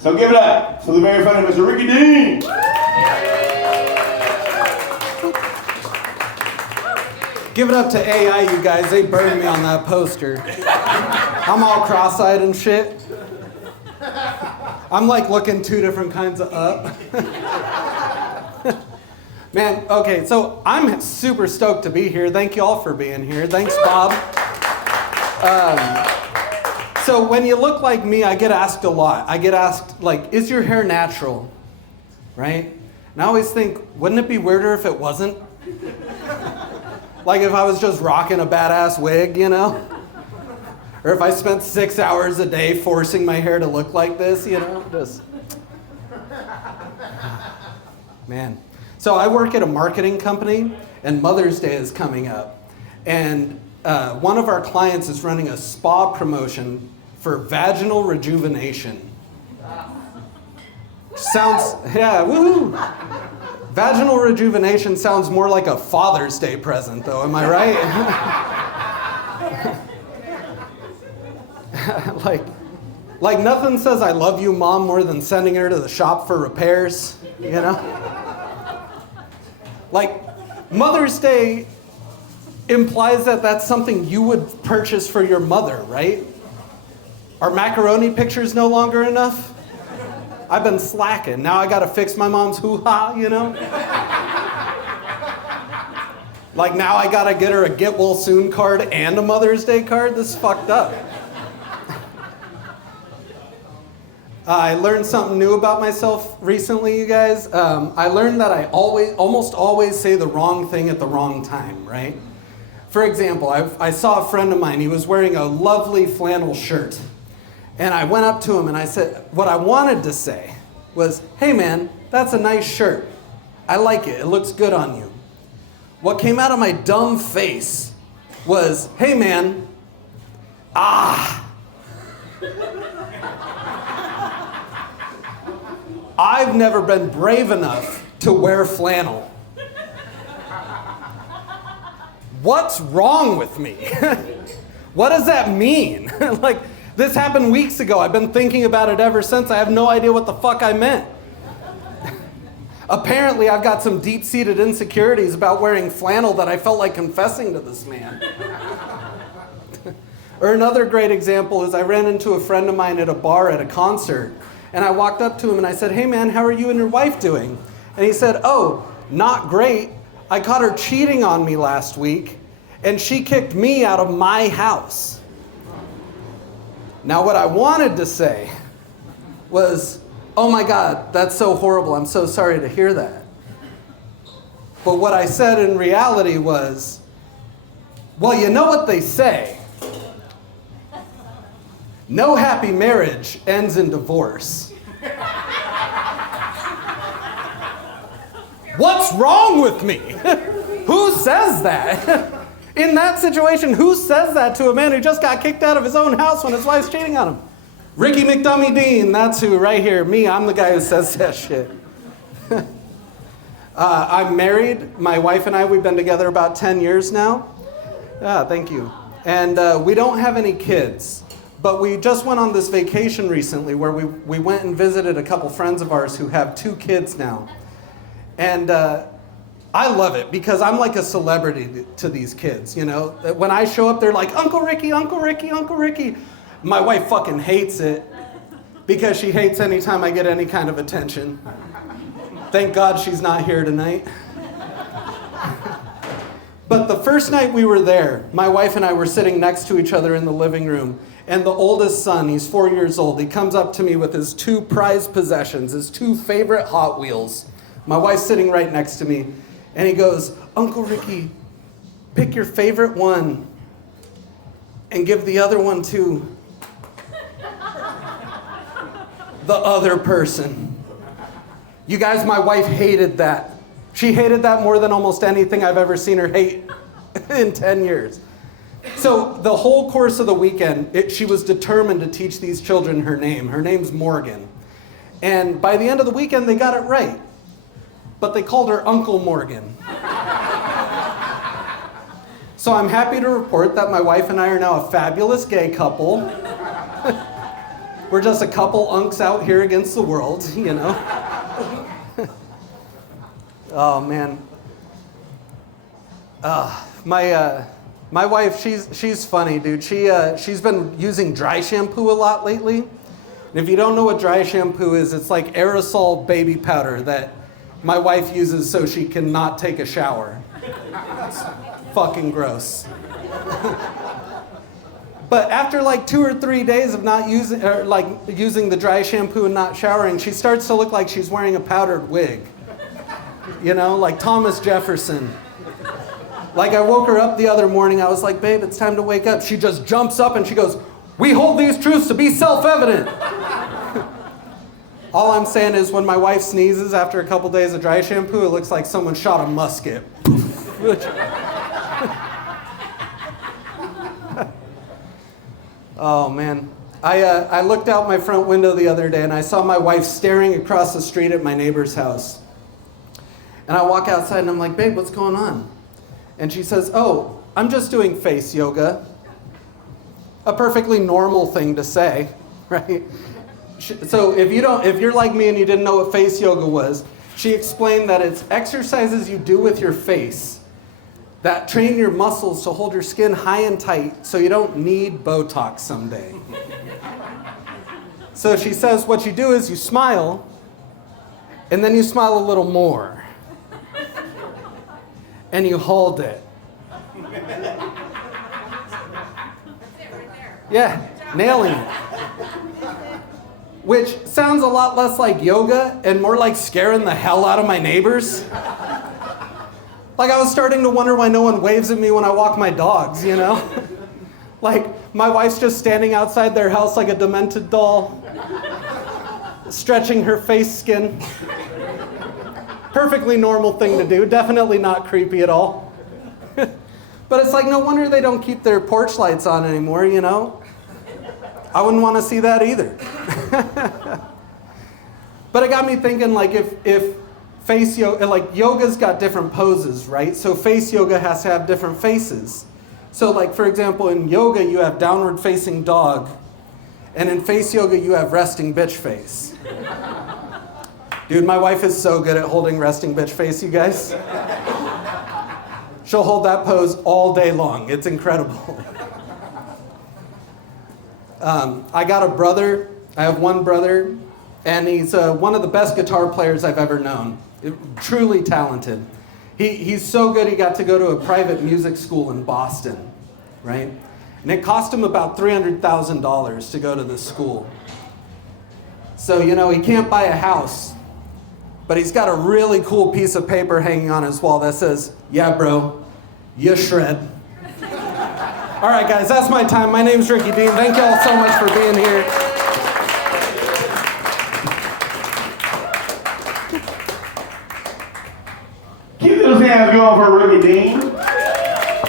So give it up for the very funny Mr. Rickey Dean. Give it up to AI, you guys. They burned me on that poster. I'm all cross-eyed and shit. I'm like looking two different kinds of up. Man, okay, so I'm super stoked to be here. Thank you all for being here. Thanks, Bob. So when you look like me, I get asked a lot. I get asked, like, is your hair natural? Right? And I always think, wouldn't it be weirder if it wasn't? Like if I was just rocking a badass wig, you know? Or if I spent 6 hours a day forcing my hair to look like this, you know? Just... Man. So I work at a marketing company, and Mother's Day is coming up. And one of our clients is running a spa promotion for vaginal rejuvenation. Sounds, yeah, woohoo! Vaginal rejuvenation sounds more like a Father's Day present, though, am I right? like nothing says I love you, Mom, more than sending her to the shop for repairs, you know? Like, Mother's Day implies that that's something you would purchase for your mother, right? Are macaroni pictures no longer enough? I've been slacking. Now I gotta fix my mom's hoo-ha, you know? Like now I gotta get her a get well soon card and a Mother's Day card? This is fucked up. I learned something new about myself recently, you guys. I learned that I almost always say the wrong thing at the wrong time, right? For example, I saw a friend of mine, he was wearing a lovely flannel shirt. And I went up to him and I said, what I wanted to say was, hey man, that's a nice shirt. I like it, it looks good on you. What came out of my dumb face was, hey man, I've never been brave enough to wear flannel. What's wrong with me? What does that mean? Like, this happened weeks ago. I've been thinking about it ever since. I have no idea what the fuck I meant. Apparently, I've got some deep-seated insecurities about wearing flannel that I felt like confessing to this man. Or another great example is I ran into a friend of mine at a bar at a concert, and I walked up to him and I said, hey man, how are you and your wife doing? And he said, oh, not great. I caught her cheating on me last week, and she kicked me out of my house. Now what I wanted to say was, oh my God, that's so horrible. I'm so sorry to hear that. But what I said in reality was, well, you know what they say. No happy marriage ends in divorce. What's wrong with me? Who says that? In that situation, who says that to a man who just got kicked out of his own house when his wife's cheating on him? Rickey McDummy Dean, that's who right here. Me, I'm the guy who says that shit. I'm married. My wife and I, we've been together about 10 years now. Thank you. And we don't have any kids. But we just went on this vacation recently where we went and visited a couple friends of ours who have 2 kids now. And I love it because I'm like a celebrity to these kids, you know? When I show up, they're like, Uncle Rickey, Uncle Rickey, Uncle Rickey. My wife fucking hates it because she hates any time I get any kind of attention. Thank God she's not here tonight. But the first night we were there, my wife and I were sitting next to each other in the living room. And the oldest son, he's 4 years old, he comes up to me with his 2 prized possessions, his 2 favorite Hot Wheels. My wife's sitting right next to me. And he goes, Uncle Rickey, pick your favorite one and give the other one to the other person. You guys, my wife hated that. She hated that more than almost anything I've ever seen her hate in 10 years. So the whole course of the weekend, she was determined to teach these children her name. Her name's Morgan. And by the end of the weekend, they got it right. But they called her Uncle Morgan. So I'm happy to report that my wife and I are now a fabulous gay couple. We're just a couple unks out here against the world, you know. Oh man. My wife, she's funny, dude. She's been using dry shampoo a lot lately. And if you don't know what dry shampoo is, it's like aerosol baby powder that my wife uses so she can not take a shower. It's fucking gross. But after like 2 or 3 days of not using the dry shampoo and not showering, she starts to look like she's wearing a powdered wig. You know, like Thomas Jefferson. Like I woke her up the other morning, I was like, babe, it's time to wake up. She just jumps up and she goes, we hold these truths to be self-evident. All I'm saying is when my wife sneezes after a couple days of dry shampoo, it looks like someone shot a musket. Oh man. I looked out my front window the other day and I saw my wife staring across the street at my neighbor's house. And I walk outside and I'm like, babe, what's going on? And she says, oh, I'm just doing face yoga. A perfectly normal thing to say, right? So if you're like me and you didn't know what face yoga was, she explained that it's exercises you do with your face that train your muscles to hold your skin high and tight so you don't need Botox someday. So she says what you do is you smile, and then you smile a little more. And you hold it. Yeah, nailing it. Which sounds a lot less like yoga and more like scaring the hell out of my neighbors. Like I was starting to wonder why no one waves at me when I walk my dogs, you know? Like my wife's just standing outside their house like a demented doll, stretching her face skin. Perfectly normal thing to do, definitely not creepy at all. But it's like no wonder they don't keep their porch lights on anymore, you know? I wouldn't want to see that either. But it got me thinking, like, if face yoga, like, yoga's got different poses, right? So face yoga has to have different faces. So, like, for example, in yoga, you have downward facing dog, and in face yoga, you have resting bitch face. Dude, my wife is so good at holding resting bitch face, you guys. She'll hold that pose all day long. It's incredible. I got a brother. I have one brother, and he's one of the best guitar players I've ever known. Truly talented. He's so good he got to go to a private music school in Boston, right? And it cost him about $300,000 to go to this school. So, you know, he can't buy a house, but he's got a really cool piece of paper hanging on his wall that says, yeah, bro, you shred. All right, guys, that's my time. My name's Rickey Dean. Thank you all so much for being here. Keep those hands going for